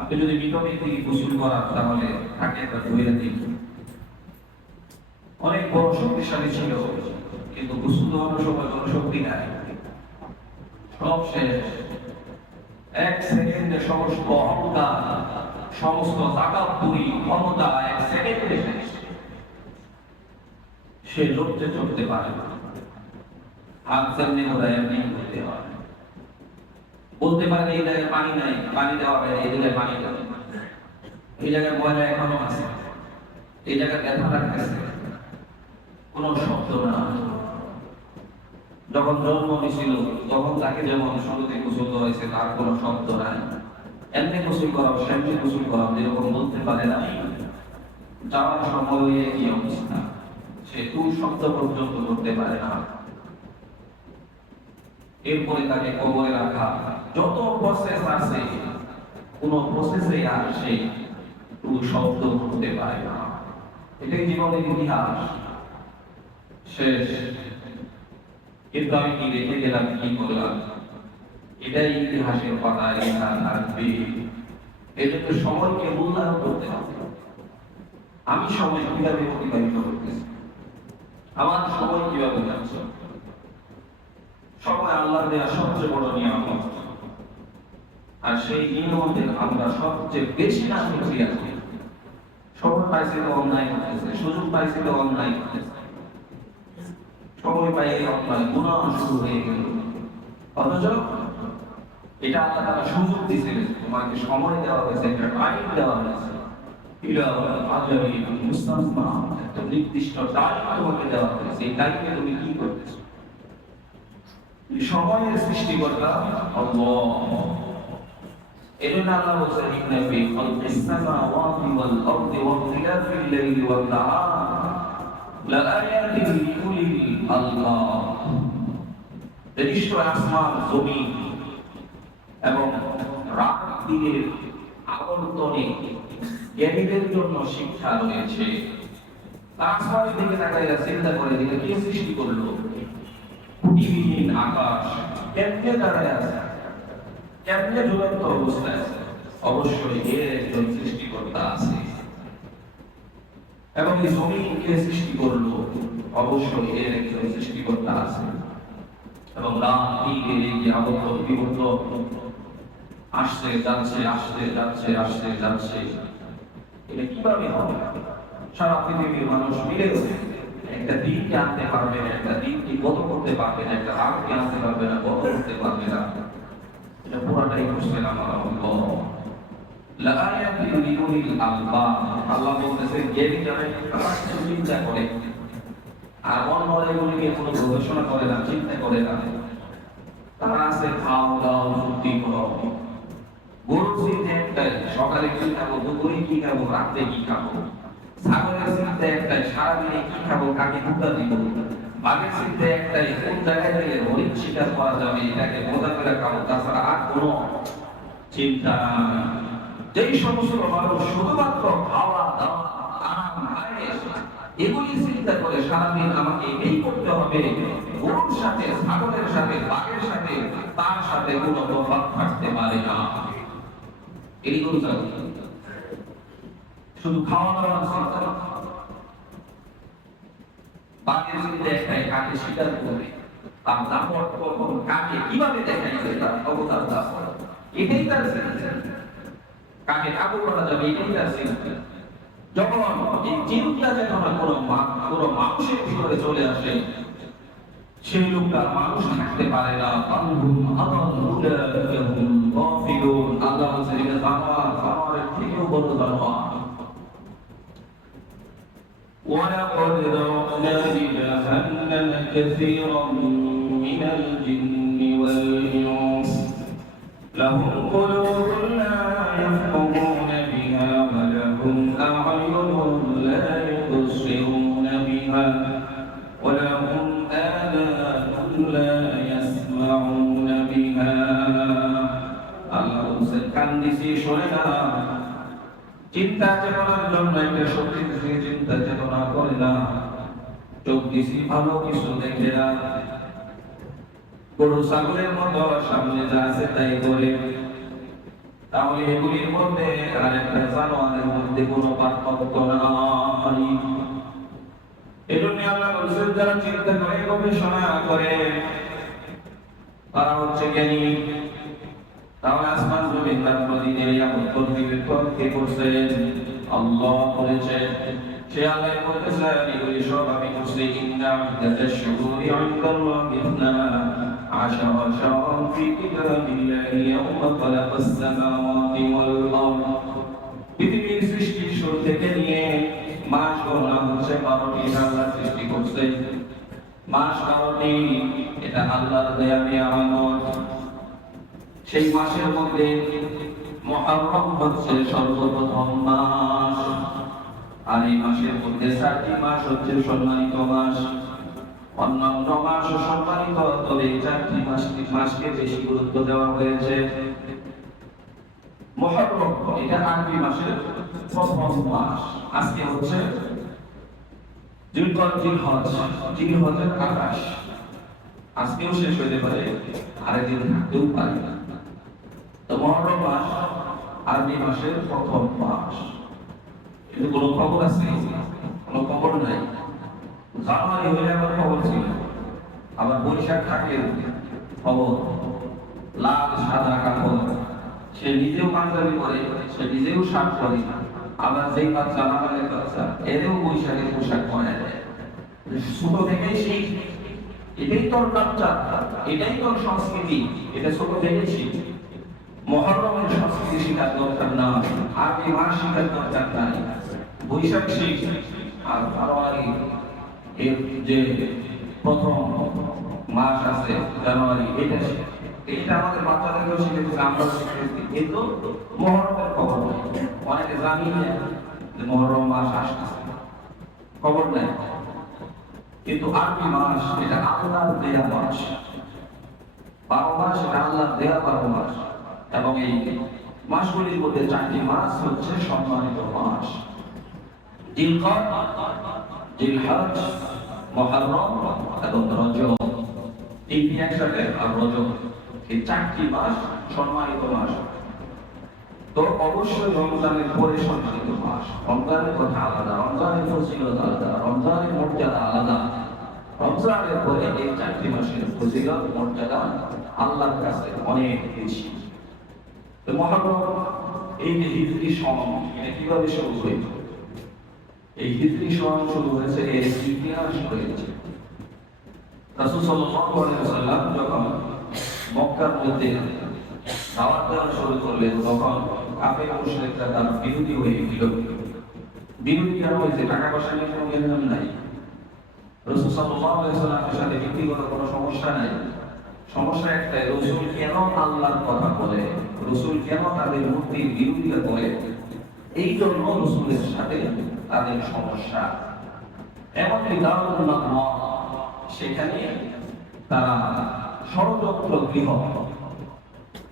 আপনি যদি বিপরীত দিকে গোসল করান তাহলে তাকে একটা ধুয়ে দিন। অনেক বড় শক্তিশালী ছিল, কিন্তু গোসল দেওয়ানোর সময় কোনো শক্তি নাই, সব শেষ। এক সেকেন্ডে সমস্ত অহংকার, সমস্ত তাকাব্বুরি ক্ষমতা এক সেকেন্ডে শেষ। সে লড়তে চড়তে পারে না, হাত সামনে ওরা এমনি করতে হয়। বলতে পারে এই জায়গায় পানি নাই, পানি দেওয়া হয়, এই জায়গায় পানি দেওয়া, এই জায়গায় ময়লা এখনো আছে, এই জায়গায় ব্যথা লাগতেছে, কোনো শব্দ না। যখন জন্ম হয়েছিল তখন তাকে যেমন শুরুতে গোসল হয়েছে তার কোনো শব্দ নাই। এমনি গোসল করাও, সেমনি গোসল করাও, যেরকম বলতে পারে না। যাওয়ার সময় কি অবস্থা, সে টু শব্দ পর্যন্ত করতে পারে না। এরপরে তাকে কবরে রাখা, যত প্রসেস আছে কোন প্রসেসে আর সে টু শব্দ করতে পারে না। এটাই জীবনের ইতিহাস শেষ। কিন্তু আমি কি রেখে গেলাম, কি করলাম, এটাই ইতিহাসের পাতায় লেখা থাকবে। এজন্য সময়কে মূল্যায়ন করতে হবে। আমি সময় কিভাবে অতিবাহিত করতেছি, আমার সময় কিভাবে যাচ্ছে। সময় আল্লাহর দেওয়া সবচেয়ে বড় নিয়ামত, আর সেই নিয়ামতের আমরা সবচেয়ে বেশি নাশকরিয়া করি। সময় পাইছে তো অন্যায় করতেছে, সুযোগ পাইছে তো অন্যায় করতেছে, সময় পাই আপনার গুনাহ শুরু হয়ে গেল। অথচ এটা আল্লাহ তাআলা সুযোগ দিয়েছিলেন, তোমাকে সময় দেওয়া হয়েছে, একটা টাইম দেওয়া হয়েছে, একটা নির্দিষ্ট টাইম তোমাকে দেওয়া হয়েছে। এই টাইমে তুমি কি করতেছো? সময়ের সৃষ্টিকর্তা আল্লাহ। এজন্য আল্লাহ বলেছেন ইন্না ফি খালকিস সামাওয়াতি ওয়াল আরদি ওয়া ইখতিলাফিল লাইলি ওয়ান নাহার লাআয়াতিন লিউলিল আলবাব। নিশ্চয় আসমান, জমিন এবং রাত দিনের আবর্তনে জ্ঞানীদের জন্য শিক্ষা রয়েছে। আসমানের দিকে তাকাইয়া চিন্তা করে দিলে কে সৃষ্টি করলো? পৃথিবীহীন আকাশ কেমনে দাঁড়ায় আছে, কেমনে ঝুলন্ত অবস্থায় আছে? অবশ্যই এর একজন সৃষ্টিকর্তা আছে। এবং এই জমিন কে সৃষ্টি করলো? অবশ্যই এর একজন সৃষ্টিকর্তা আছে। এবং রাত দিনের এই যে আবদ্ধ বিবদ্ধ আসছে যাচ্ছে, আসছে যাচ্ছে, আসছে যাচ্ছে, এটা কিভাবে হবে? সারা পৃথিবীর মানুষ মিলে একটা দিনকে আনতে পারবে না, একটা দিনকে গত করতে পারবে না, একটা রাতকে আনতে পারবে না, গত করতে পারবে না। এটা পুরাটাই করছেন আমার আল্লাহ। লাআয়াতিন লিউলিল আলবাব। আল্লাহ বলতেছেন জ্ঞানী যারা চিন্তা করে, আর অন্যরা এগুলিকে কোনো গবেষণা করে না, চিন্তা করে না। তারা আছে খাও দাও ফুর্তি করো। গরু চিন্তা একটাই, সকালে কি খাবো, দুপুরে কি খাবো, রাতে কি খাবো। ছাগলের চিন্তা একটাই, সারাদিনে কি খাবো, কাকে কুটা দিব। বাঘের চিন্তা একটাই, কোন জায়গায় গেলে হরিণ শিকার করা যাবে, এটাকে মজা করে খাবো। তাছাড়া আর কোনো চিন্তা নাই। যেই সমস্ত মানুষ শুধুমাত্র খাওয়া দাওয়া আরাম আয়েশ এগুলি চিন্তা করে সারাদিন আমাকে এই করতে হবে, গরুর সাথে, ছাগলের সাথে, বাঘের সাথে, তার সাথে কোনো তফাৎ থাকতে পারে না। এগুলো শুধু খাওয়া দাওয়ার চিন্তা। বাঘের চিন্তা একটাই, কাকে শিকার করবে, তার দাপট কখন, কাকে কিভাবে দেখাইছে, তার অবতার দাপট, এটাই তার চিন্তা। কাকে কাবু করা যাবে, এটাই তার চিন্তা। যখন এই চিন্তা চেতনা কোনো মানুষের ভিতরে চলে আসে, সেই লোকটা মানুষ থাকতে পারে না। আল্লাহ বলছেন এটা জানোয়ার, জানোয়ারের থেকেও বড় জানোয়ার। ولقد ذرأنا لجهنم كثيرا من الجن والإنس لهم قلوب لا يفقهون بها ولهم أعين لا يبصرون بها ولهم آذان لا يسمعون بها আল্লাহ বলছেন কান দিছি শোনে না, চিন্তা চেতনার জন্য একটা শক্তি দিছি, চিন্তা চেতনা করে না। চোখ দিছি ভালো কিছু দেখে না, গরু ছাগলের মতো সামনে যা আছে তাই করে। তাহলে এগুলির মধ্যে আরেকটা জানোয়ারের মধ্যে কোনো পার্থক্য নাই। এজন্য আল্লাহ বলেছেন যারা চিন্তা করে গবেষণা করে তারা হচ্ছে জ্ঞানী। তাহলে আসমান জমিন তার প্রতিদিন নিয়ামত কর্তৃত্ব কে করছেন? আল্লাহ করেছেন। সে আল্লাহ বলতেছেন এগুলি সব আমি করছি। ইন্না ইদ্দাতাশ শুহুরি ইনদাল্লাহি ইসনা আশারা শাহরান ফি কিতাবিল্লাহি ইয়াওমা খালাকাস সামাওয়াতি ওয়াল আরদ। পৃথিবীর সৃষ্টির শুরু থেকে নিয়ে মাস গণনা হচ্ছে 12টি। আল্লাহ সৃষ্টি করছে মাস 12টি। এটা আল্লাহর দেয়া নিয়ামত। সেই মাসের মধ্যে মুহররম হচ্ছে সর্বপ্রথম মাস। আর এই মাসের মধ্যে 4টি মাস হচ্ছে সম্মানিত মাস। অন্যান্য মাস সম্মানিত, তবে এই 4টি মাসকে বেশি গুরুত্ব দেওয়া হয়েছে। মুহররম এটা আরবি মাসের প্রথম মাস। আজকে হচ্ছে জিলহজের 28। আজকেও শেষ হতে পারে, আরেকদিন থাকতেও পারে। তো মুহররম মাস আরবি মাসের প্রথম মাস। কিন্তু কোনো খবর আছে? কোনো খবর নাই। জানুয়ারি হলে আবার খবর ছিল, আবার বৈশাখ থাকে খবর। লাল সাদা কাপড়, সে নিজেও পাঞ্জাবি পরে, সে নিজেও শার্ট পরে। আবার যেই বাচ্চা লাগালে বাচ্চা এদেরও বৈশাখের পোশাক পরে দেয়। ছোট থেকেই সেই, এটাই তোর কালচার, এটাই তোর সংস্কৃতি, এটা ছোট থেকেই শিখ। মুহররমের সংস্কৃতি শিখার দরকার না, আরবি মাস শিখার দরকার নাই। বৈশাখ শিখ আর ফেব্রুয়ারি এর যে প্রথম মাস আছে জানুয়ারি, এটা শিখ। এটা আমাদের বাচ্চাদেরকেও শিখেছে, আমরা শিখেছি। কিন্তু মুহররমের খবর নাই। অনেকে জানি না যে মুহররম মাস আসছে, খবর নাই। কিন্তু আরবি মাস এটা আল্লাহর দেয়া মাস। 12 মাস এটা আল্লাহর দেয়া 12 মাস। এবং এই মাসগুলির মধ্যে 4টি মাস হচ্ছে সম্মানিত মাস। জিলকদ, জিলহজ, মুহররম এবং রজব। তিনটি একসাথে আর রজব, এই 4টি মাস সম্মানিত মাস। তো অবশ্যই রমজানের পরে সম্মানিত মাস। রমজানের কথা আলাদা, রমজানের ফজিলত আলাদা, রমজানের মর্যাদা আলাদা। রমজানের পরে এই 4টি মাসের ফজিলত মর্যাদা আল্লাহর কাছে অনেক বেশি। তো মুহররম এই যে হিজরি সন, এটা কিভাবে শুরু হয়েছে? এই হিজরি সন শুরু হয়েছে, এর ইতিহাস রয়েছে। রাসূল সাল্লাল্লাহু আলাইহি ওয়াসাল্লাম যখন মক্কার মধ্যে দাওয়াত দেওয়া শুরু করলেন, তখন কাফের মুশরিকরা তার বিরোধী হয়ে গেল। বিরোধী কেন হয়েছে? টাকা পয়সা নিয়ে কোনো লেনদেন নাই। রাসূল সাল্লাল্লাহু আলাইহি ওয়াসাল্লামের সাথে ব্যক্তিগত কোনো সমস্যা নাই। সমস্যা একটাই, রাসূল কেন আল্লাহর কথা বলে, রাসূল কেন তাদের মূর্তির বিরোধিতা করে, এই জন্য রাসূলের সাথে তাদের সমস্যা। এমনকি দারুল্লাহ সেখানে তারা ষড়যন্ত্র গৃহ,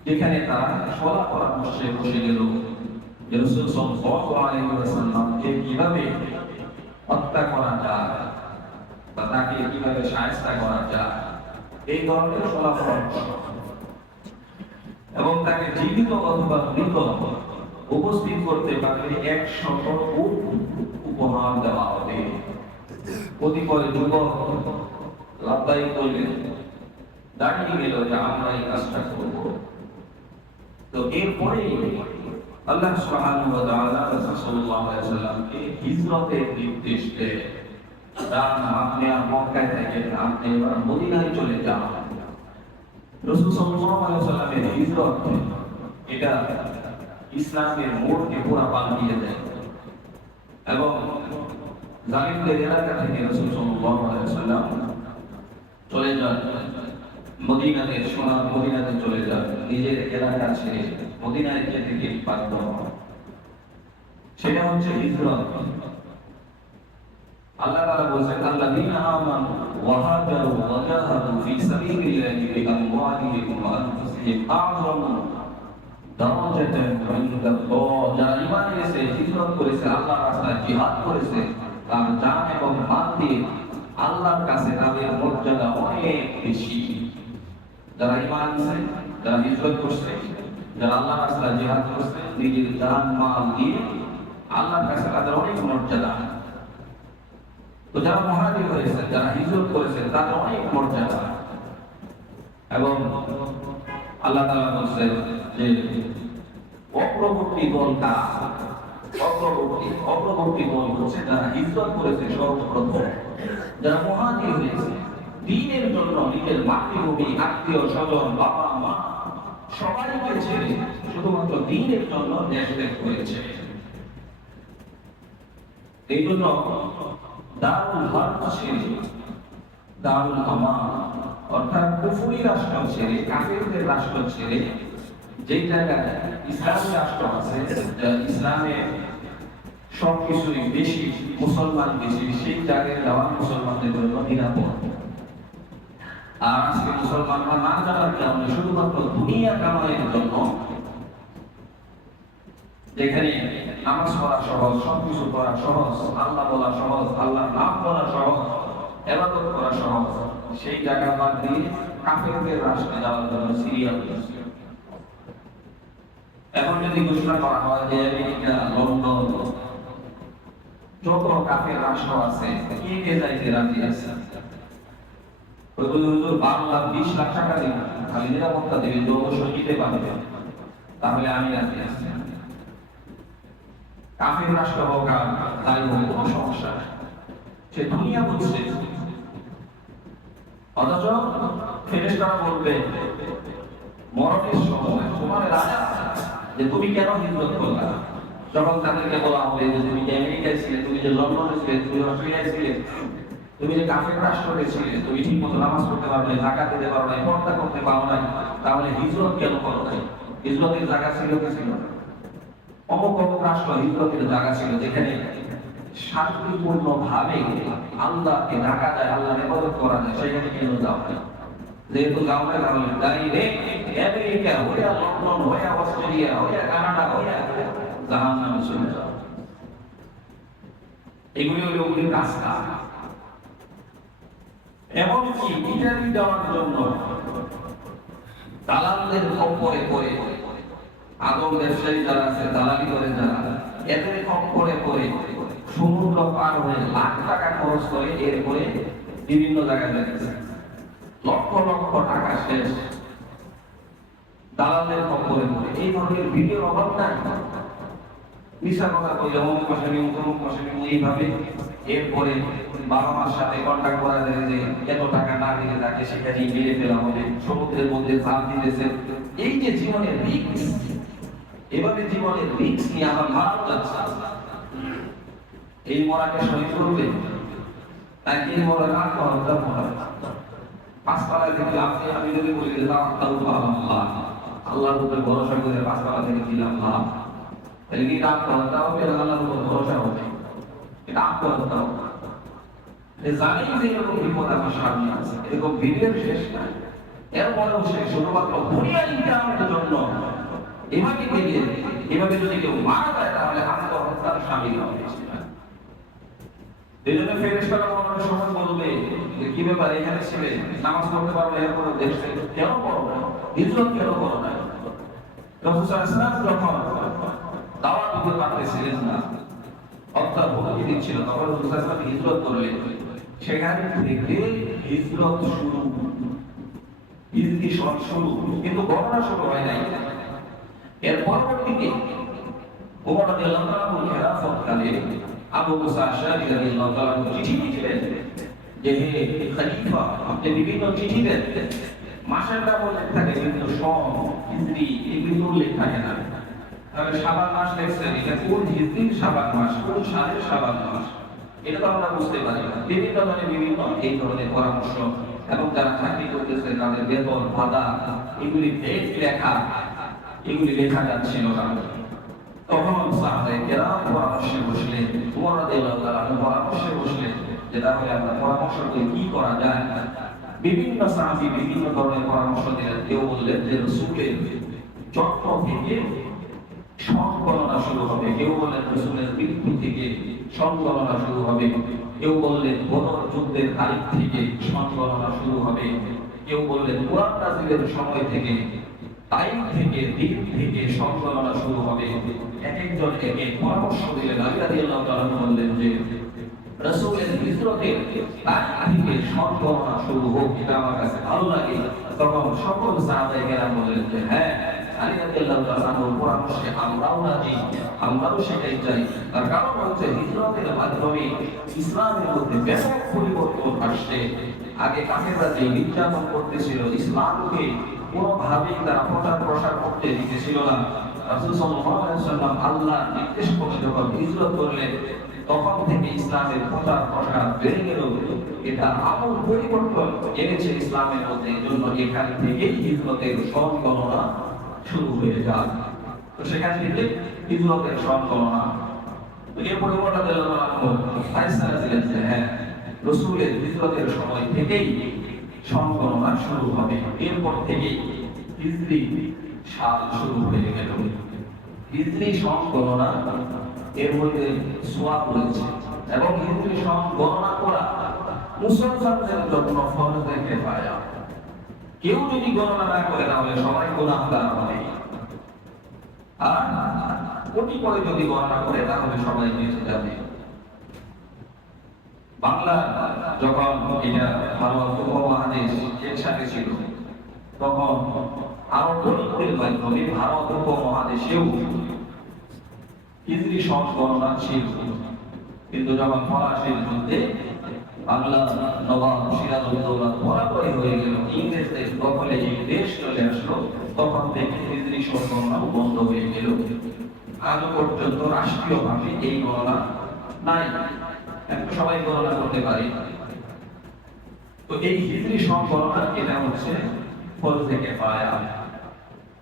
যেখানে তারা সলা পরামর্শে বসে গেল যে রাসূল সাল্লাল্লাহু আলাইহি ওয়াসাল্লামকে কিভাবে হত্যা করা যায় বা তাকে কিভাবে শায়েস্তা করা যায়, এই ধরনের সলা পরামর্শ। এবং তাকে জীবিত অথবা মৃত উপস্থিত করতে পারলে 100 উট উপহার দেওয়া হবে। কতিপয় যুবক লাভদায়ী করলেন, দাঁড়িয়ে গেল যে আমরা এই কাজটা করব। তো এরপরে আল্লাহ সুবহানাহু ওয়া তাআলা রাসূল সাল্লাল্লাহু আলাইহি ওয়াসাল্লামকে হিজরতের নির্দেশ দেন। আপনি আর মক্কায় থাকেন, আপনি এবার মদিনায় চলে যান। রাসূল সাল্লাল্লাহু আলাইহি ওয়াসাল্লামের হিজরত এটা ইসলামের মোড়কে পুরা পাল্টিয়ে দেয়। এবং জালিমদের এলাকা থেকে রাসূল সাল্লাল্লাহু আলাইহি ওয়াসাল্লাম চলে যান মদিনাতে, সোনার মদিনাতে চলে যান। নিজের এলাকা ছেড়ে মদিনায় যেতে তিনি বাধ্য হন। সেটা হচ্ছে হিজরত। আল্লাহ তাআলা বলেছেন, আল্লাযীনা আমানু ওয়া হাজারু ওয়া জাহাদু ফি সাবিলিল্লাহি বিআমওয়ালিহিম ওয়া আনফুসিহিম আ'যামু দারাজাতান ইনদাল্লাহ। যারা ঈমান এনেছে, হিজরত করেছে, আল্লাহর রাস্তায় জিহাদ করেছে, তার জান এবং মাল দিয়ে আল্লাহর কাছে তাদের মর্যাদা অনেক বেশি। যারা ঈমান এনেছে, যারা হিজরত করছে, যারা আল্লাহর রাস্তায় জিহাদ করছে নিজের জান মাল দিয়ে আল্লাহর কাছে তাদের অনেক মর্যাদা। তো যারা মুহাজির হয়েছে, যারা হিজরত করেছে তাদের অনেক মর্যাদা। এবং আল্লাহ তাআলা বলেন যে অগ্রবর্তী দলটা, অগ্রবর্তী দল হচ্ছে যারা হিজরত করেছে সর্বপ্রথম, যারা মুহাজির হয়েছে দ্বীনের জন্য নিজের মাতৃভূমি, আত্মীয় স্বজন, বাবা মা সবাইকে ছেড়ে শুধুমাত্র দ্বীনের জন্য দেশ ত্যাগ করেছে। এই জন্য দারুল হরব ছেড়ে, দারুল আমান অর্থাৎ কুফরি রাষ্ট্র ছেড়ে, কাফেরদের রাষ্ট্র ছেড়ে যেই জায়গায় ইসলামী রাষ্ট্র আছে, ইসলামে সবকিছুই বেশি, মুসলমান বেশি, সেই জায়গায় যাওয়া মুসলমানদের জন্য নিরাপদ। আর আজকে মুসলমানরা না জানার কারণে শুধুমাত্র দুনিয়া কামানোর জন্য, যেখানে নামাজ পড়া সহজ, সবকিছু করা সহজ, আল্লাহ বলা সহজ, আল্লাহর নাম বলা সহজ, ইবাদত করা সহজ, সেই জায়গা বাদ দিয়ে কাফেরদের রাষ্ট্রে যাওয়ার জন্য সিরিয়াল। এখন যদি ঘোষণা করা হয় যে আমেরিকা, লন্ডন, যত কাফের রাষ্ট্র আছে কে কে যাইতে রাজি আছে, হুজুর 12 লাখ 20 লাখ টাকা দিন খালি নিরাপত্তা দেবে, যে অবশ্যই দিতে পারবে, তাহলে আমি রাজি আছি। কাফের রাষ্ট্র হোক আর তাই হোক, কোনো সমস্যা নেই, সে দুনিয়া বুঝছে। অথচ ফেরেশতারা বলবে মরণের সময় তোমার রাজা যে তুমি কেন হিজরত করলা, যখন তাদেরকে বলা হবে যে তুমি যে আমেরিকায় ছিলে, তুমি যে লন্ডনে ছিলে, তুমি অস্ট্রেলিয়ায় ছিলে, তুমি যে কাফের রাষ্ট্রে ছিলে, তুমি ঠিক মতো নামাজ পড়তে পারো নাই, যাকাত দিতে পারো নাই, পর্দা করতে পারো নাই, তাহলে হিজরত কেন করো নাই? হিজরতের জায়গা ছিল কি ছিল? অমুক অমুক রাষ্ট্র হিজরতের জায়গা ছিল যেখানে শান্তিপূর্ণ ভাবে আল্লাহকে ডাকা যায়, আল্লাহর ইবাদত করা যায়, সেখানে কেন যাও না? যেহেতু যাও না, তাহলে ডাইরেক্ট আমেরিকা হইয়া, লন্ডন হইয়া, অস্ট্রেলিয়া হইয়া, কানাডা হইয়া জাহান্নামে চলে যাও। এগুলি হলো ওগুলির রাস্তা। এমনকি ইটালি যাওয়ার জন্য দালালদের খপ্পরে পড়ে, আদম ব্যবসায়ী যারা আছে, দালালি করে যারা, এদের খপ্পরে পড়ে সমুদ্র পার হয়ে লাখ টাকা খরচ করে এরপরে বিভিন্ন জায়গায় যাচ্ছে, লক্ষ লক্ষ টাকা শেষ দালালদের খপ্পরে পড়ে। এই ধরনের ভিডিওর অভাব নাই। মিশা কথা বলে অমুক মাসে নিয়ম, তমুক মাসে নিয়ম, এইভাবে এরপরে বাবা মার সাথে কন্ট্যাক্ট করা যায় যে এত টাকা না দিলে তাকে সেখানেই মেরে ফেলা হবে, সমুদ্রের মধ্যে ঝাঁপ দিতেছে। এই যে জীবনের রিস্ক, এভাবে জীবনের রিস্ক নিয়ে আমার মারা যাচ্ছে। এই মরাকে শহীদ করবে নাকি এই মরা আত্মহত্যা মরা? পাঁচতলা থেকে আপনি আমি যদি বলি যে আল্লাহর উপরে ভরসা করে পাঁচতলা থেকে দিলাম লাভ, তাহলে কি এটা আত্মহত্যা হবে? আল্লাহর উপর ভরসা হবে, এটা আত্মহত্যা হবে। জানি যে এরকম বিপদ আমার সামনে আছে, এরকম ভিড়ের শেষ নাই, এরপরেও সে শুধুমাত্র দুনিয়ার ইনকামের জন্য এভাবে গেলে, এভাবে যদি কেউ মারা যায় তাহলে আত্মহত্যার শামিল হবে। এই জন্য ফেরেশতারা মরণের সময় বলবে যে কি ব্যাপার, এখানে ছিলে, নামাজ পড়তে পারবে, এরপর দেশ থেকে কেন করো না, হিজরত কেন করো না? রাসূল সাল্লাল্লাহু আলাইহি ওয়াসাল্লাম যখন দাওয়াত দিতে পারতেছিলেন না, অর্থাৎ হুমকি দিচ্ছিল, তখন রাসূল সাল্লাল্লাহু আলাইহি ওয়াসাল্লাম হিজরত করলেন। সেখান থেকে হিজরত শুরু, ইজতিশাদ শুরু, কিন্তু গণনা শুরু হয় নাই। এর পরবর্তীতে ওমর রাদিয়াল্লাহু তাআলা খেলাফতকালে আবু মুসা আশআরী রাদিয়াল্লাহু তাআলা চিঠি লিখলেন যে হে খলিফা, আপনি বিভিন্ন চিঠি দেন, মাসের নাম উল্লেখ থাকে কিন্তু সম, হিজরি এগুলো উল্লেখ থাকে না। তাহলে শাবান মাস লেখছেন, এটা কোন হিজরির শাবান মাস, কোন সালের শাবান মাস, এটা তো আমরা বুঝতে পারি না। বিভিন্ন ধরনের বিভিন্ন এই ধরনের পরামর্শ, এবং যারা চাকরি করতেছে তাদের বেতন ভাতা, এগুলি ডেট লেখা, এগুলি লেখা যাচ্ছিল না। তখন সাহাবায়ে কেরাম পরামর্শে বসলেন, ওমর রাদিয়াল্লাহু তাআলা পরামর্শে বসলেন যে তাহলে আমরা পরামর্শ করে কি করা যায়। বিভিন্ন সাহাবী বিভিন্ন ধরনের পরামর্শ দিলেন। কেউ বললেন যে রাসূলের জন্ম থেকে সংগণনা শুরু হবে, কেউ বললেন রাসূলের মৃত্যু থেকে সংগণনা শুরু হবে, কেউ বললেন বদর যুদ্ধের তারিখ থেকে সংগণনা শুরু হবে, কেউ বললেন কুরআন নাযিলের সময় থেকে টাইম থেকে দিন থেকে সংগণনা শুরু হবে। এক একজন এক এক পরামর্শ দিলেন। আলী রাদিয়াল্লাহু তাআলা বললেন যে রাসূলের হিজরতের টাইম থেকে সংগণনা শুরু হোক, এটা আমার কাছে ভালো লাগে। তখন সকল সাহাবায়ে কেরাম বললেন যে হ্যাঁ, আলী রাদিয়াল্লাহু তাআলার পরামর্শে আমরাও রাজি, আমরাও সেটাই চাই। তার কারণ হচ্ছে হিজরতের মাধ্যমে ইসলামের মধ্যে ব্যাপক পরিবর্তন আসছে। আগে কাফেররা যে নির্যাতন করতেছিল, ইসলামকে কোনোভাবেই তারা প্রচার প্রসার করতে দিতেছিল না। রাসূল সাল্লাল্লাহু আলাইহি ওয়াসাল্লাম আল্লাহর নির্দেশ করে যখন হিজরত করলেন, তখন থেকে ইসলামের প্রচার প্রসার বেড়ে গেল। এটা আমূল পরিবর্তন এনেছে ইসলামের মধ্যে। এজন্য এখান থেকেই হিজরতের সন গণনা শুরু হয়ে যায়। তো সেখান থেকে হিজরতের সন গণনা, এরপরে ওটা দিল ফায়সালা দিলেন যে হ্যাঁ, রাসূলের হিজরতের সময় থেকেই সন গণনা শুরু হবে। এরপর থেকে হিজরি সাল শুরু হয়ে গেল। হিজরি সন গণনা এর মধ্যে সওয়াব রয়েছে, এবং হিজরি সন গণনা করা মুসলমানদের জন্য ফরজ কিফায়া। কেউ যদি গণনা না করে তাহলে সবাই গুনাহগার হবে, আর কোটি করে যদি গণনা করে তাহলে সবাই বেঁচে যাবে। বাংলা যখন এটা ভারত উপমহাদেশ একসাথে ছিল, তখন আরো গণিতের মাধ্যমে ভারত উপমহাদেশেও হিজরি সন গণনা ছিল। কিন্তু যখন ফরাসির যুদ্ধে বাংলা নবাব সিরাজউদ্দৌলা পরাজয় হয়ে গেল, ইংরেজদের দখলে এই দেশ চলে আসলো, তখন থেকে হিজরি সন গণনা বন্ধ হয়ে গেল। আজও পর্যন্ত রাষ্ট্রীয়ভাবে এই গণনা নাই, এখন সবাই গণনা করতে পারে। তো এই হিজরি সন গণনা এটা হচ্ছে ফরজে কিফায়া।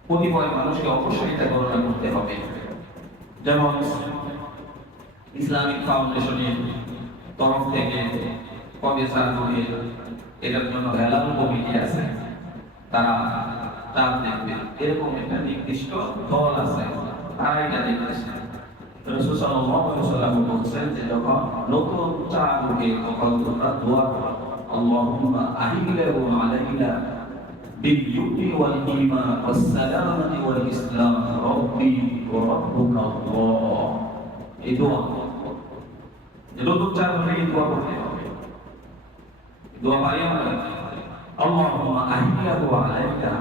কতিপয় মানুষকে অবশ্যই এটা গণনা করতে হবে। যেমন ইসলামিক ফাউন্ডেশনের তরফ থেকে কবে চালু হয়ে এটার জন্য হেলাল কমিটি আছে, তারা চাপ দেখবে, এরকম একটা নির্দিষ্ট দল আছে, তারা এটা দেখতেছে। রাসূল সাল্লাল্লাহু আলাইহি ওয়াসাল্লাম বলেছেন যে যখন নতুন চাঁদ ওঠে তখন তোমরা দোয়া করো, আল্লাহুম্মা আহিল্লাহু আলাইনা বিল ইউমনি ওয়াল ঈমান ওয়াস সালামতি ওয়াল ইসলাম রাব্বি ওয়া রাব্বুকা আল্লাহ। এই দোয়া যে নতুন চাঁদ ওঠে এই দোয়া করতে হবে। দোয়া পাই আমরা, আল্লাহুম্মা আহিল্লাহু আলাইনা,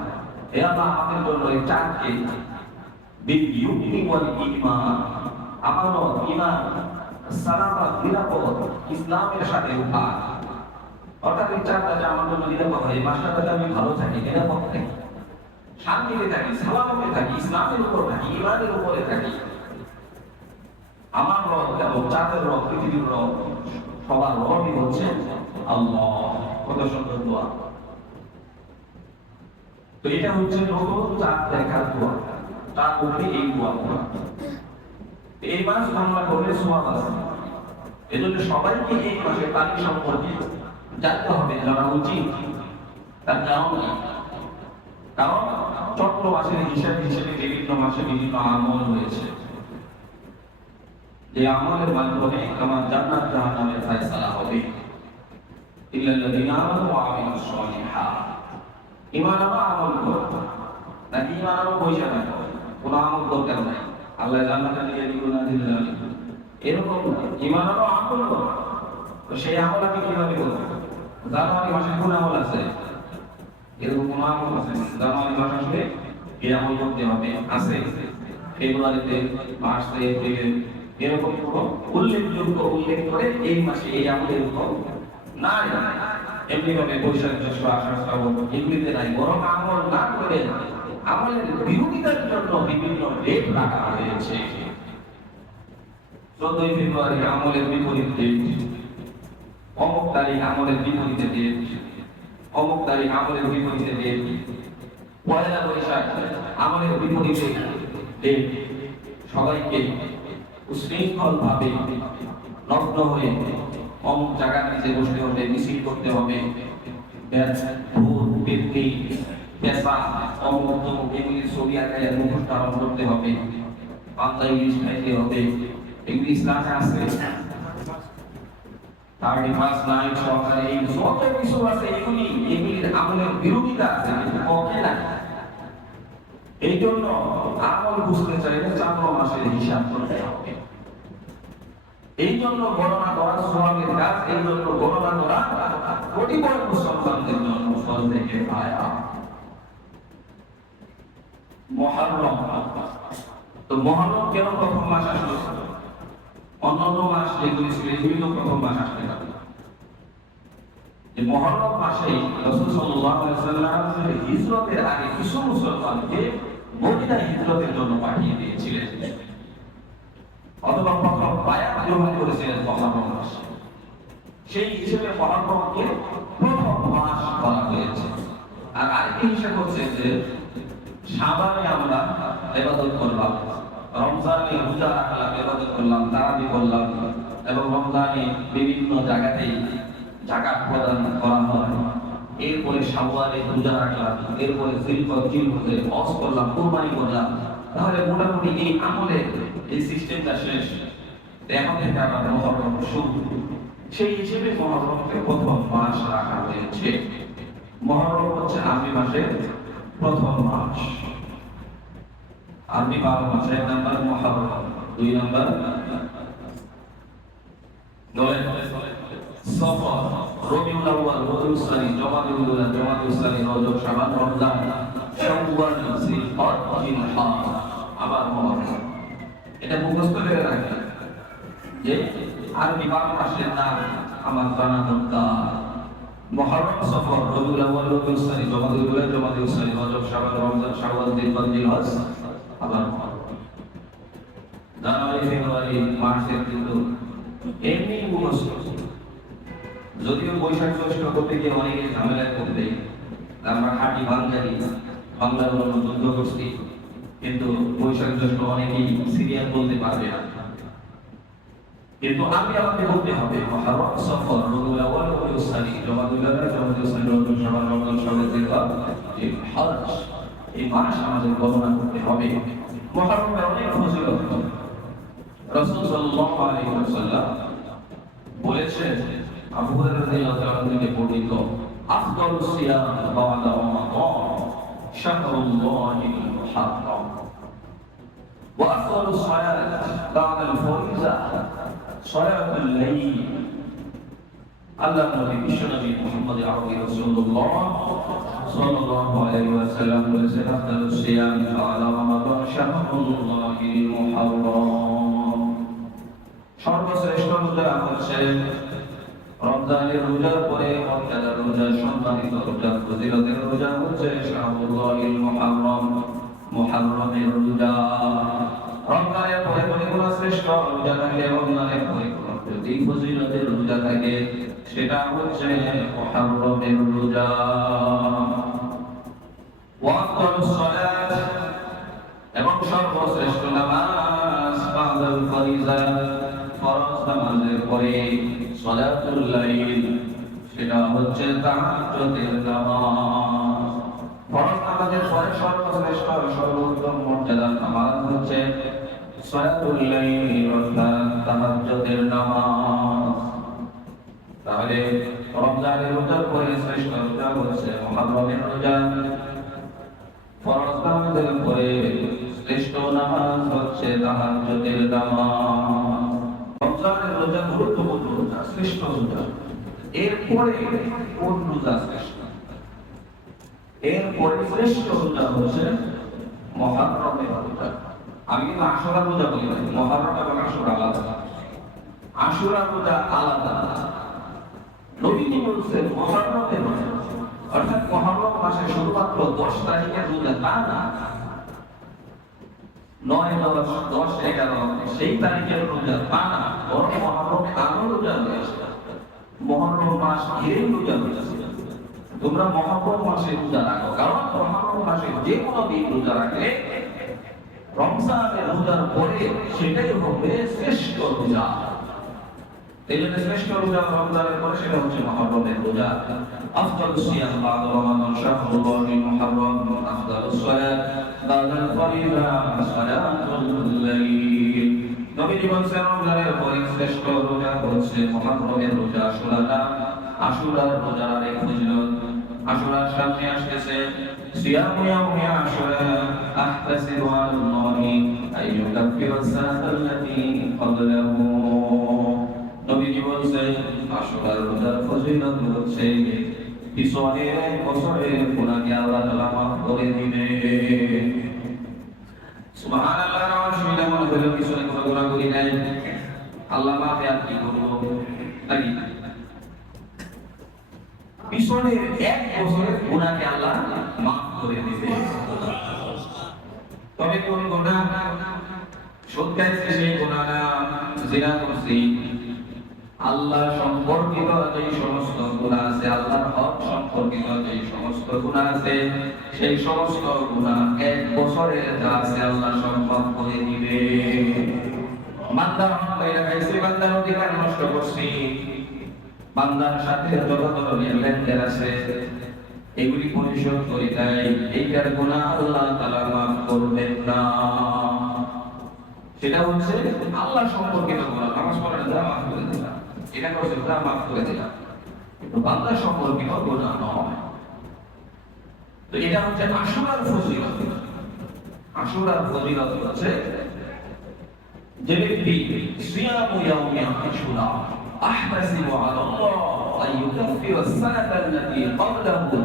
হে আল্লাহ আমাদের জন্য এই চাঁদকে বিল ইউমনি ওয়াল ঈমান, আমানত, ঈমান, সালামত, নিরাপদ, ইসলামের সাথে উঠা। অর্থাৎ এই চারটা যে আমার জন্য নিরাপদ হয়, এই মাসটাতে আমি ভালো থাকি, নিরাপদ থাকি, শান্তিতে থাকি, সালামতে থাকি, ইসলামের উপর থাকি, ঈমানের উপরে থাকি। আমার রব এবং চাঁদের রব, পৃথিবীর রব, সবার রবই হচ্ছে আল্লাহ। কত সুন্দর দোয়া। তো এটা হচ্ছে নতুন চাঁদ দেখার দোয়া, চাঁদ উঠে এই দোয়া করা। এই মাস আমরা করলে সওয়াব আছে। এজন্য সবাইকে এই মাসের তারিখ সম্পর্কে জানতে হবে, জানা উচিত। তার কারণ কারণ চক্র মাসের হিসাবে বিভিন্ন মাসে বিভিন্ন আমল রয়েছে, যে আমলের মাধ্যমে আমার জান্নাত জাহান্নামের ফয়সালা হবে। ইল্লাল্লাযীনা আমানু ওয়া আমিলুস সালিহাত। ঈমান আনো, আমল করো, নাকি ঈমান আনো পয়সা না, কোনো আমল দরকার নাই, আল্লাহ জান্নাত দিয়ে দিবেন না দিবেন না, এরকম না। ঈমান আনো, আমল করো। তো সেই আমল আমি কিভাবে করব? জানুয়ারি মাসে কোন আমল আছে? এরকম কোন আমল আছে? জানুয়ারি মাস আসলে এই আমল করতে হবে, আছে। ফেব্রুয়ারিতে, মার্চে, এপ্রিলে এরকম কোনো উল্লেখ করে এই মাসে এই আমলের উপর না, এমনি ভাবে বৈশাখ, জ্যৈষ্ঠ, আষাঢ়, শ্রাবণ এগুলিতে নাই। বরং আমল না করে আমলের বিরোধিতার জন্য বিভিন্ন ডেট রাখা হয়েছে। 14 ফেব্রুয়ারি আমলের বিপরীত ডেট, অমুক তারিখ আমলের বিপরীতে ডেট, অমুক তারিখ আমলের বিপরীতে ডেট, পয়লা বৈশাখ আমলের বিপরীতে ডেট। সবাইকে উশৃঙ্খল ভাবে নগ্ন হয়ে অমুক জায়গার নিচে বসতে হবে, মিছিল করতে হবে, ভোট, পেটনি, পেশা, অমুক তমুক এগুলির ছবি আঁকায় মুখোশ ধারণ করতে হবে, বাংলা ইংলিশ খাইতে হবে। এগুলি ইসলামে আছে? 31 নাইট সহকারে এই যত কিছু আছে, এগুলির আমলের বিরোধিতা আছে, কিন্তু পক্ষে না। এই জন্য আমল বুঝতে চাইলে চান্দ্র মাসের হিসাব করতে হবে। এই জন্য গণনা করা সওয়াবের কাজ, এই জন্য গণনা করা কতিপয় মুসলমানদের জন্য ফরজে কিফায়া। মুহররম, তো মুহররম কেন প্রথম মাস আসলো? অন্যান্য মাস যেগুলি ছিল এগুলো প্রথম মাস আসলে না। যে মুহররম মাসে রাসূল সাল্লাল্লাহু আলাইহি ওয়াসাল্লাম হিজরতের আগে কিছু মুসলমানকে মদিনায় হিজরতের জন্য পাঠিয়ে দিয়েছিলেন, অথবা প্রথম বায়াত গ্রহণ করেছিলেন মুহররম মাসে। সেই হিসেবে মুহররমকে প্রথম মাস বলা হয়েছে। আর আরেকটি হিসাব হচ্ছে যে শাবানে আমরা ইবাদত করলাম, রমজানে রোজা রাখলাম, ইবাদত করলাম, তারাবি করলাম, এবং রমজানে বিভিন্ন জায়গাতেই যাকাত প্রদান করা হয়। এরপরে শাওয়ালে রোজা রাখলাম, এরপরে জিলহজে হজ করলাম, কুরবানি করলাম। তাহলে মোটামুটি এই আমলের এই সিস্টেমটা শেষ। এখন থেকে আবার মুহররম শুরু। সেই হিসেবে মুহররমকে প্রথম মাস রাখা হয়েছে। মুহররম হচ্ছে আরবি মাসের প্রথম মাস। আরবি 12 মাস, 1 নাম্বার মুহররম, 2 নাম্বার সফর, রবিউল আউয়াল, রবিউল সানি, জমাদুল উলা, জমাদুল সানি, রজব, শাবান, রমজান, শাওয়াল, জিলহজ, জিলহজ, আবার মুহররম। এটা মুখস্থ করে রাখবেন যে আরবি 12 মাসের নাম আমার জানা দরকার। মুহররম, সফর, রবিউল আউয়াল, রবিউল সানি, জমাদুল উলা, জমাদুল সানি, রজব, শাবান, রমজান, শাওয়াল, জিলহজ, জিলহজ, আবার মুহররম। জানুয়ারি, ফেব্রুয়ারি, মার্চের কিন্তু এমনি মুখস্থ। যদিও বৈশাখ জ্যৈষ্ঠ করতে গিয়ে অনেকে ঝামেলায় পড়বে, আমরা খাঁটি বাঙালি, বাংলার অন্য যুদ্ধ গোষ্ঠী, কিন্তু বৈশাখ জ্যৈষ্ঠ অনেকেই সিরিয়াল বলতে পারবে না। কিন্তু আমি আমাকে বলতে হবে মুহররম, সফর, রবিউল আউয়াল, রবিউল সানি, জমাদুল আখের, জমাদুল সানি, রজব, শাবান, রমজান, শাওয়াল, জিলহজ, জিলহজ, এই মাস আমাদের গণনা করতে হবে। মুহররমের অনেক ফজিলত রাসূল সাল্লাল্লাহু আলাইহি ওয়াসাল্লাম বলেছেন, আবু হুরায়রা রাদিয়াল্লাহু তাআলা থেকে বর্ণিত, আফদালুস সিয়াম বা'দা রমাদান শাহরুল্লাহিল মুহররম ওয়া আফদালুস সালাত বা'দাল ফারিজা সালাতুল লাইল। আল্লাহর নবী বিশ্বনবী মুহাম্মদ আরবি রাসূলুল্লাহ সাল্লাল্লাহু আলাইহি ওয়াসাল্লাম বলেছেন, আফদালুস সিয়াম বা'দা রমাদান শাহরুল্লাহিল মুহররম। সর্বশ্রেষ্ঠ রোজা হচ্ছে রমজানের রোজার পরে মর্যাদার রোজা, সম্মানিত রোজা, ফজিলতের রোজা হচ্ছে শাহরুল্লাহিল মুহররম, মুহররমের রোজা। রমজানের পরে কোনো শ্রেষ্ঠ রোজা থাকে, রমজানের পরে যদি ফজিলতের রোজা থাকে, সেটা হচ্ছে মুহররমের রোজা। ওয়া আফদালুস সালাত, এবং সর্বশ্রেষ্ঠ নামাজ বা'দাল ফারিজা, ফরজ নামাজের পরে সালাতুল লাইল, সেটা হচ্ছে তাহাজ্জুদের নামাজ। ফরজ নামাজের পরে সর্বশ্রেষ্ঠ সর্বোত্তম মর্যাদার নামাজ হচ্ছে সালাতুল লাইল, অর্থাৎ তাহাজ্জুদের নামাজ। তাহলে রমজানের রোজার পরে শ্রেষ্ঠ রোজা হচ্ছে মুহররমের রোজা, ফরজ নামাজের পরে শ্রেষ্ঠ নামাজ হচ্ছে তাহাজ্জুদের নামাজ। রমজানের রোজা গুরুত্বপূর্ণ রোজা, শ্রেষ্ঠ রোজা। এরপরে কোন রোজা শ্রেষ্ঠ? এরপরে শ্রেষ্ঠ রোজা হচ্ছে মুহররমের রোজা। আমি কিন্তু আশুরার রোজা বলি না, মুহররম এবং আশুরা আলাদা। আশুরার রোজা আলাদা। নবীজি বলছেন মুহররমের রোজা, অর্থাৎ মুহররম মাসে শুধুমাত্র 10 তারিখের রোজা তা না, 9, 10, 10, 11 সেই তারিখের রোজা তা না, বরং মুহররমে আরো রোজা রয়েছে। মুহররম মাস ঘিরেই রোজা রয়েছে। তোমরা মুহররম মাসে রোজা রাখো, কারণ মুহররম মাসে যে কোনো দিন রোজা রাখলে রমজানের রোজার পরে সেটাই হবে শ্রেষ্ঠ রোজা। এই জন্য শ্রেষ্ঠ রোজা রমজানের পরে সেটা হচ্ছে মুহররমের রোজা। আফদালুস সিয়াম বা'দা রমাদান শাহরুল্লাহিল মুহররম, আফদালুস সালাত বা'দাল ফারিজা সালাতুল লাইল। নবীজি বলেছেন রমজানের পরে শ্রেষ্ঠ রোজা হচ্ছে মুহররমের রোজা। আশুরার রোজার অনেক ফজিলত। আশুরার সামনে আসতেছে সিয়ামু ইয়াউমি আশুরা আহতাসিবু আলাল্লাহি আইয়ুকাফিরা সানাতাল্লাতী ক্বাবলাহু। নবীজি বলেন আশুরার রোজার ফজিলত হচ্ছে পিছনের বছরের গুনাহকে আল্লাহ তাআলা মাফ করে দিবে। সুবহানাল্লাহ। অসুবিধা মনে হলো পিছনে কোনো গুনাহ করি নাই, আল্লাহ মাফে আর কি করবো নাকি? পিছনের এক বছরের গুনাহকে আল্লাহ মাফ করে দিবে। তবে কোন গুনাহ? সুদ খাইছি সেই গুনাহ না, জিনা করছি, আল্লাহ সম্পর্কিত যে সমস্ত গুনাহ আছে, আল্লাহর হক সম্পর্কিত যে সমস্ত গুনাহ আছে, সেই সমস্ত গুনাহ এক বছরের যা আছে আল্লাহ সব মাফ করে দিবে। বান্দার হক কইরা খাইছি, বান্দার অধিকার নষ্ট করছি, বান্দার সাথে যত ধরনের লেনদেন আছে এগুলি পরিশোধ করে দেয়, এইটার গুনাহ আল্লাহ তাআলা মাফ করবেন না। সেটা হচ্ছে আল্লাহ সম্পর্কিত গুনাহ, নামাজ পড়ার দ্বারা মাফ করে দিলাম, এটা করছে দ্বারা মাফ করে দিলাম, কিন্তু বান্দা সম্পর্কিত গুনাহ নয়। তো এটা হচ্ছে আশুরার ফজিলত। আশুরার ফজিলত হচ্ছে যে ব্যক্তি সিয়ামু ইয়াউমি আশুরা আহতাসিবু আলাল্লাহ আইয়ুকাফিরা সানাতাল্লাতী ক্বাবলাহু,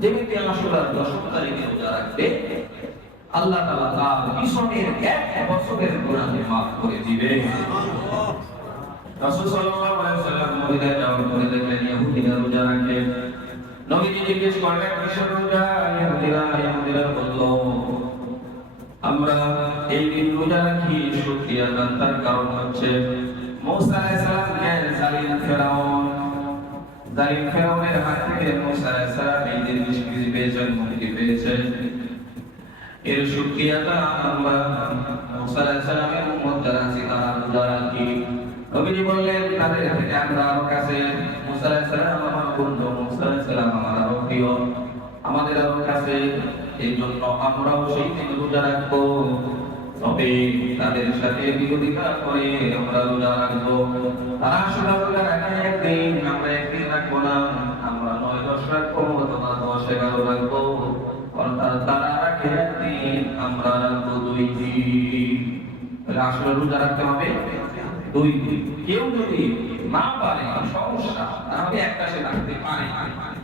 যে ব্যক্তি আশুরার 10 তারিখে রোজা রাখবে আল্লাহ তাআলা তার পিছনের এক বছরের গুনাহ মাফ করে দিবে। রাসূল সাল্লাল্লাহু আলাইহি ওয়াসাল্লাম মদিনায় যাওয়ার পরে দেখলেন ইহুদিরা রোজা রাখে। নবীজি জিজ্ঞেস করলেন কিসের রোজা? ইহুদিরা বলল আমরা এই দিন রোজা রাখি শুকরিয়া জানার কারণ হচ্ছে মুসা আলাইহিস সালামকে জালিম ফেরাউনের হাত থেকে মুসা আলাইহিস সালাম এই দিন মুক্তি পেয়েছেন, মুক্তি পেয়েছেন। এর শুকরিয়াটা আমরা মুসা আলাইহিস সালামের উম্মত যারা আছে তারা রোজা রাখি। নবীজি বললেন তাদের থেকে আমরা আমার কাছে মুসা আলাইহিস সালাম আমার বন্ধু, মুসা আলাইহিস সালাম আমার আরো প্রিয়, আমাদের আরো কাছে, এই জন্য আমরাও সেই দিন রোজা রাখবো। তবে তাদের সাথে বিরোধিতা করে আমরা রোজা রাখবো। তারা আসলে রোজা রাখে একদিন, আমরা একদিন রাখবো না, আমরা 9-10 রাখবো অথবা 10-11 রাখবো। অর্থাৎ তারা রাখে একদিন, আমরা রাখবো 2 দিন। তাহলে আসলে রোজা রাখতে হবে 2 দিন। কেউ যদি না পারে সমস্যা, তাহলে একটা সে রাখতে পারে,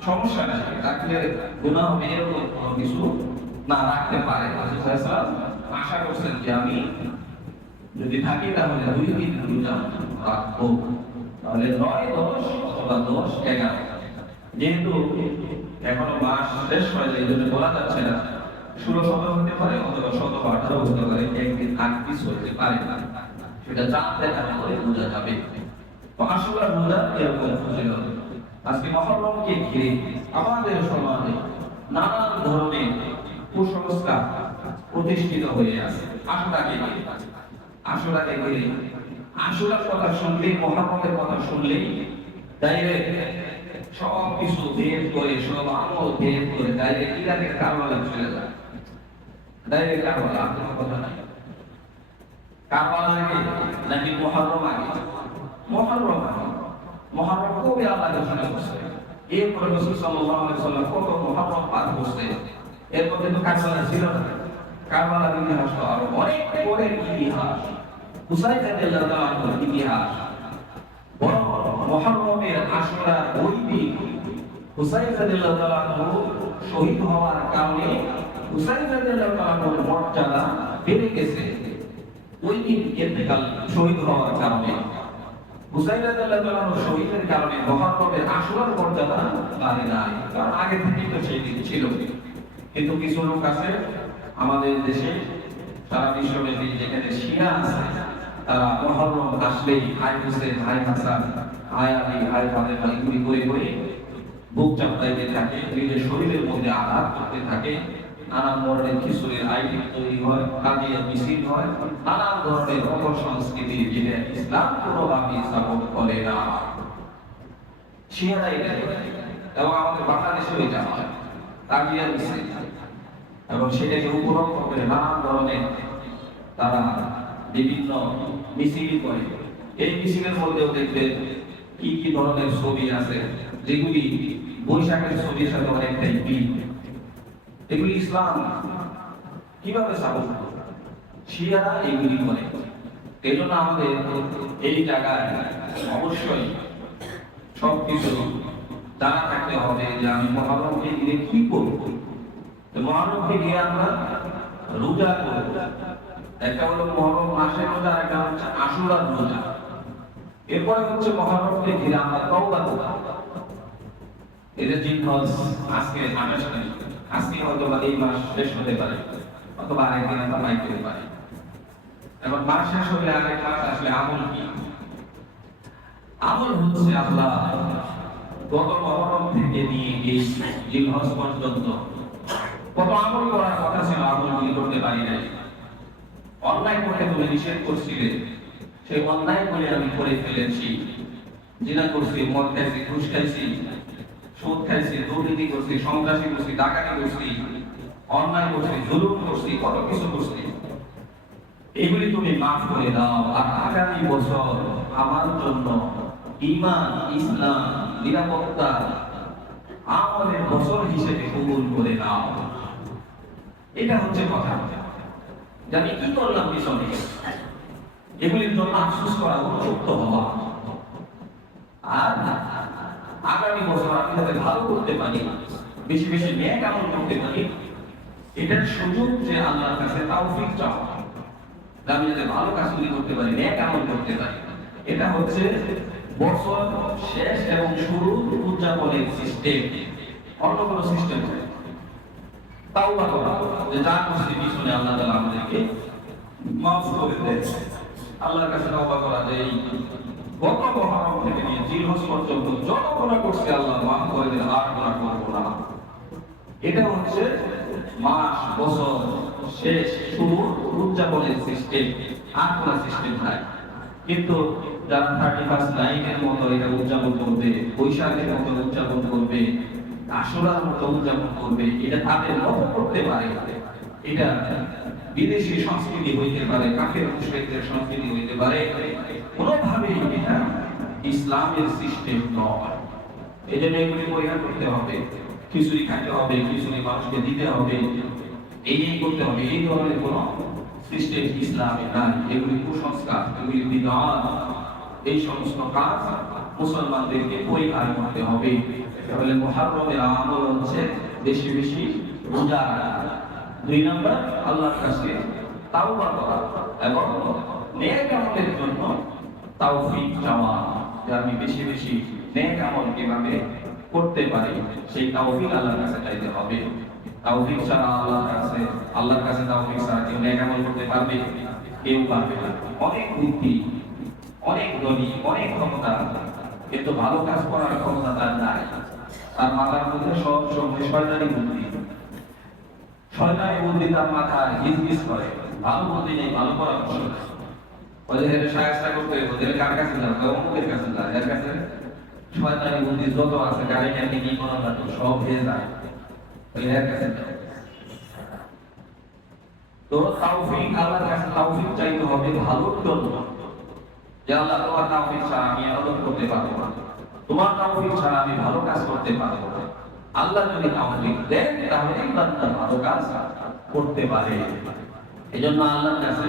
সমস্যা নাই, রাখলে গুনাহ হবে এরকম কোনো কিছু না, রাখতে পারে। আশা করছেন যে আমি যদি থাকি তাহলে 2 দিন রোজা রাখবো, তাহলে 9-10 অথবা 10-11। যেহেতু এখনো মাস শেষ হয়ে যায়, এই জন্য বলা যাচ্ছে না, 16-17 হতে পারে অথবা 17-18 হতে পারে, একদিন আগ-পিছ হতে পারে, সেটা চাঁদ দেখার পরে বোঝা যাবে। তো আসলে রোজা এরকম ফজিলত। আজকে মুহররমকে ঘিরে আমাদের সমাজে নানান ধরনের কুসংস্কার প্রতিষ্ঠিত হয়ে আছে। আশুরাকে ঘিরে আশুরার কথা শুনলেই, মুহররমের কথা শুনলেই ডাইরেক্ট সব কিছু ভেদ করে, সব আমল ভেদ করে ডাইরেক্ট ইরাকের কারবালা চলে যায়। ডাইরেক্ট কারবালা, কোনো কথা নাই। কারবালা আগে নাকি মুহররম আগে? মুহররম আগে। মুহররম কবে আল্লাহ ঘোষণা করছে? এরপরে রাসূল সাল্লাল্লাহু আলাইহি ওয়াসাল্লাম কত মুহররম পার করছে, এর মধ্যে তো কারবালা ছিল না। কারবালার ইতিহাস তো আরো অনেক পরের ইতিহাস, হুসাইন রাদিয়াল্লাহু তাআলার ইতিহাস। বড় মুহররমের আশুরা ওই দিন হুসাইন রাদিয়াল্লাহু তাআলা শহীদ হওয়ার কারণে হুসাইন রাদিয়াল্লাহু তাআলার মর্যাদা বেড়ে গেছে। ওই দিন ইন্তেকাল, শহীদ হওয়ার কারণে হুসাইন রাদিয়াল্লাহু তাআলার শহীদের কারণে মুহররমের আশুরার মর্যাদা বাড়ে নাই, কারণ আগে থেকেই তো সেই দিন ছিল। কিন্তু কিছু লোক আছে আমাদের দেশে, সারা বিশ্বব্যাপী যেখানে শিয়া আছে, তারা মুহররম আসলেই হাই হুসেন, হাই হাসান, হাই আলী, হাই ফাতেমা এগুলি করে করে বুক চাপড়াইতে থাকে, নিজের শরীরের মধ্যে আঘাত করতে থাকে। নানান ধরনের খিচুড়ির আইটেম তৈরি হয়, কাজিয়া মিছিল হয়, নানান ধরনের অপসংস্কৃতি, যেটা ইসলাম কোনোভাবেই সাপোর্ট করে না। শিয়ারা এটা করে, এবং আমাদের বাংলাদেশেও এটা হয়, কাজিয়া মিছিল, এবং সেটাকে উপলক্ষ করে নানান ধরনের তারা বিভিন্ন মিছিল করে। এই মিছিলের মধ্যেও দেখবেন কি কি ধরনের ছবি আছে, যেগুলি বৈশাখের ছবির সাথে অনেকটাই মিল। এগুলি ইসলাম কিভাবে সাপোর্ট করে? শিয়ারা এগুলি করে। এই জন্য আমাদের এই জায়গায় অবশ্যই সবকিছু জানা থাকতে হবে যে আমি মহরমকে ঘিরে কি করব। মহরমকে ঘিরে আমরা রোজা করব। একটা হলো মহরম মাসের রোজা, একটা হচ্ছে আশুরার রোজা। এরপরে হচ্ছে মহরমকে ঘিরে আমরা তওবা করব। এটা জিলহজ আজকে 28 তারিখ, আজকে হয়তো এই মাস শেষ হতে পারে, অথবা আরেকদিন আমরা পাইতে পারি। এখন মাস শেষ হলে আরেক মাস আসলে আমল কি? আমল হচ্ছে আল্লাহ গত মহরম থেকে নিয়ে এই জিলহজ পর্যন্ত কত আমল করার কথা ছিল, আমলগুলি করতে পারি নাই। অন্যায় করতে তুমি নিষেধ করছিলে, সেই অন্যায় করে আমি করে ফেলেছি। জিনা করছি, মদ খাইছি, ঘুষ খাইছি, সুদ খাইছি, দুর্নীতি করছি, সন্ত্রাসী করছি, ডাকাতি করছি, অন্যায় করছি, জুলুম করছি, কত কিছু করছি। এগুলি তুমি মাফ করে দাও, আর আগামী বছর আমার জন্য ঈমান, ইসলাম, নিরাপত্তা আমলের বছর হিসেবে কবুল করে নাও। এটা হচ্ছে কথা। যে আমি কি করলাম পিছনে, এগুলির জন্য আফসোস করা, অনুতপ্ত হওয়া, আর আগামী বছর আমি যাতে ভালো করতে পারি, বেশি বেশি নেক আমল করতে পারি, এটার সুযোগ যে আল্লাহর কাছে তাওফিক চাওয়া, আমি যাতে ভালো কাজগুলি করতে পারি, নেক আমল করতে পারি। এটা হচ্ছে বছর শেষ এবং শুরু উদযাপনের সিস্টেম, অন্য কোনো সিস্টেম নেই। তাওবা করা, যে যা করছি পিছনে আল্লাহ তাআলা আমাদেরকে মাফ করে দেয়। আল্লাহর কাছে তাওবা করা, যে এই গত মহরম থেকে নিয়ে জিলহজ পর্যন্ত যত গুনাহ করছি আল্লাহ মাফ করে দেন, আর গুনাহ করব না। এটা হচ্ছে মাস, বছর শেষ শুরু উদযাপনের সিস্টেম, আর কোনো সিস্টেম নাই। কিন্তু যারা 31 নাইটের মতো এটা উদযাপন করবে, বৈশাখের মতো উদযাপন করবে, আশুরার মতো উদযাপন করবে, এটা তাদের মতো করতে পারে। এটা বিদেশি সংস্কৃতি হইতে পারে, কাফের মুশরিকদের সংস্কৃতি হইতে পারে, কোনোভাবেই এটা ইসলামের সিস্টেম নয়। এই জন্য এগুলি পরিহার করতে হবে। খিচুড়ি খাইতে হবে, খিচুড়ি মানুষকে দিতে হবে, এই করতে হবে, এই ধরনের কোনো সিস্টেম ইসলামে নাই। এগুলি কুসংস্কার, এগুলি বিদআত। এই সমস্ত কাজ মুসলমানদেরকে পরিহার করতে হবে। তাহলে মুহররমের আমল হচ্ছে বেশি বেশি রোজা রাখা। 2 নম্বর আল্লাহর কাছে তাওবা করা এবং নেক আমলের জন্য তাওফিক চাওয়া, যে আমি বেশি বেশি নেক আমল কিভাবে করতে পারি, সেই তাওফিক আল্লাহর কাছে চাইতে হবে। তাওফিক ছাড়া আল্লাহর কাছে তাওফিক ছাড়া কেউ নেক আমল করতে পারবে? কেউ পারবে না। অনেক বুদ্ধি, অনেক ধনী, অনেক ক্ষমতা, কিন্তু ভালো কাজ করার ক্ষমতা তার নাই। তার মাথার মধ্যে সব সময় শয়তানি বুদ্ধি, শয়তানি বুদ্ধি তার মাথায় হিজহিজ করে। ভালো বুদ্ধি নেই, ভালো পরামর্শ নেই। ওদের সাহায্য করতে ওদের কার কাছে যাও, অমুকের কাছে যাও, এর কাছে শয়তানি বুদ্ধি যত আছে, গাড়ি কেমনি কি করা লাগে সব হয়ে যায়, এর কাছে যাও। তো তাওফিক, আল্লাহর কাছে তাওফিক চাইতে হবে ভালোর জন্য। যে আল্লাহ, তোমার তাওফিক ছাড়া আমি ইবাদত করতে পারবো না, তোমার তাওফিক ছাড়া আমি ভালো কাজ করতে পারবো না। আল্লাহ যদি তাওফিক দেন, তাহলে বান্দা ভালো কাজ করতে পারে। এজন্য আল্লাহর কাছে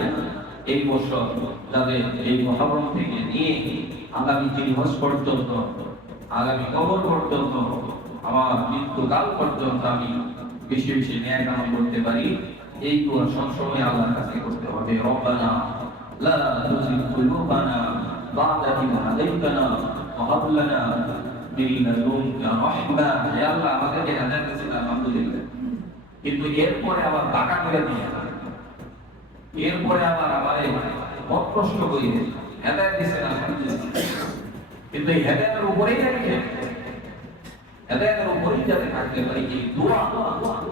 এই বছর যাতে এই মুহররম থেকে নিয়ে আগামী জিলহজ পর্যন্ত, আগামী কবর পর্যন্ত, আমার মৃত্যুকাল পর্যন্ত আমি বেশি বেশি নেক আমল করতে পারি, এই দোয়া সবসময় আল্লাহর কাছে করতে হবে। রব্বানা লা তুযিগ কুলুবানা বা'দা ইয হাদাইতানা ওয়া হাব লানা মিন লাদুনকা রাহমা। হে আল্লাহ, আমাদেরকে হেদায়েত দিয়েছেন আলহামদুলিল্লাহ, কিন্তু এরপরে আবার টাকা করে দিয়ে, এরপরে আবার আমারে পথভ্রষ্ট করিয়ে হেদায়েত দিয়েছেন আলহামদুলিল্লাহ, কিন্তু এই হেদায়েতের উপরেই রাখে, হেদায়েতের উপরেই যাতে থাকতে পারি, এই দোয়া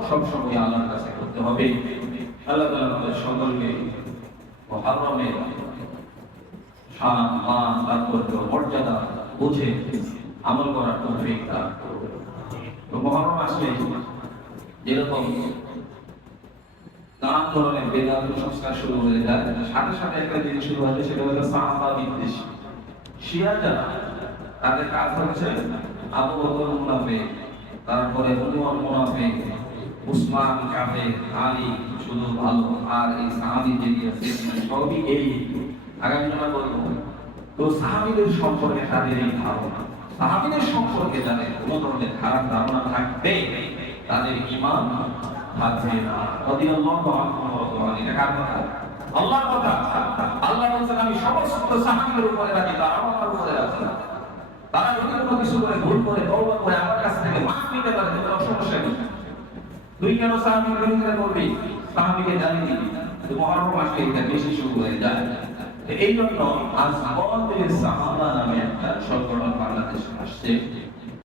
সবসময় আল্লাহর কাছে করতে হবে। আল্লাহ তাআলা আমাদের সকলকে মুহররমের শান, মান, তাৎপর্য, মর্যাদা বুঝে আমল করার তৌফিক দান করুন। তো মুহররম আসলে যেরকম নানান ধরনের বেদাত সংস্কার শুরু হয়ে যায়, সাথে সাথে একটা জিনিস শুরু হয়, সেটা হলো সাহাবা বিদ্বেষ। শিয়া যারা, তাদের কাজ হচ্ছে আবু বকর মুনাফিক, তারপরে উমর মুনাফিক, উসমান কাফের, আলী শুধু ভালো, আর এই সাহাবী যে আছে সবই এই। আগামী আমরা বলবো তো সাহাবীদের সম্পর্কে তাদের এই ধারণা, সাহাবীদের সম্পর্কে যাদের কোনো ধরনের খারাপ ধারণা থাকবে তাদের ঈমান থাকবে না। রাদিয়াল্লাহু আনহু ওয়া এটা কার কথা? আল্লাহর কথা। আল্লাহ বলেন আমি সমস্ত সাহাবীদের উপরে রাজি, তারা আমার উপরে রাজি। তারা যদি কোনো কিছু করে ভুল করে তওবা করে আমার কাছ থেকে মাফ নিতে পারে তাহলে সমস্যা নেই। তুই কেন সাহাবীর বিরুদ্ধে বলবি? সাহাবীকে জানি দিবি, তো মহরম মাসে এটা বেশি শুরু হয়ে যায়। এই জন্য আজ আমাদের সাহাবা নামে একটা সংগঠন বাংলাদেশে আসছে।